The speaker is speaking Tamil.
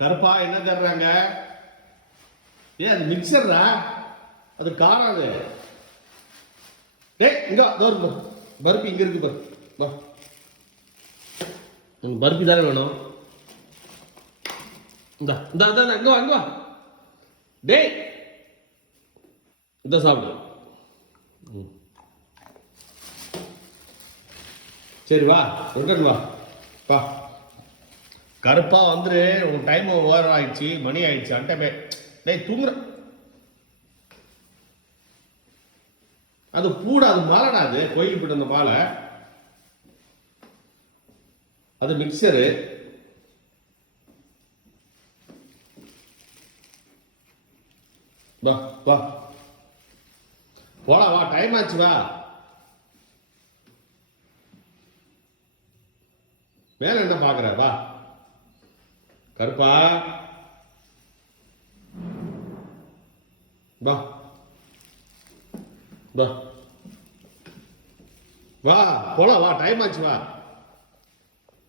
கருப்பா என்ன தர்றாங்க? ஏன் அது மிக்சர்ரா? அது காரம் அது. டேய் இங்க பருப்பி இங்க இருக்கு பாரு. வா. உனக்கு பருப்பி தானே வேணும்? இந்தா இந்தா இந்தா இங்க வா இங்க வா. டேய் இத சாப்பிடு. சரி வா ரிட்டர்ன் வா. வா கருப்பா வந்துரு. உன் டைம் ஓவர் ஆயிடுச்சு, மணி ஆயிடுச்சு. அன்டைமே டேய் தூங்குற. அது பூடா, அது மாலைடா. அது கோயிலுக்கு போயிட்டு வந்த மாலை. அது மிக்சரு. வா வா போலாம் வா, டைம் ஆச்சு வா. மேல என்ன பாக்குற? வா கருப்பா வா வா வா போலாம் வா, டைம் ஆச்சு வா.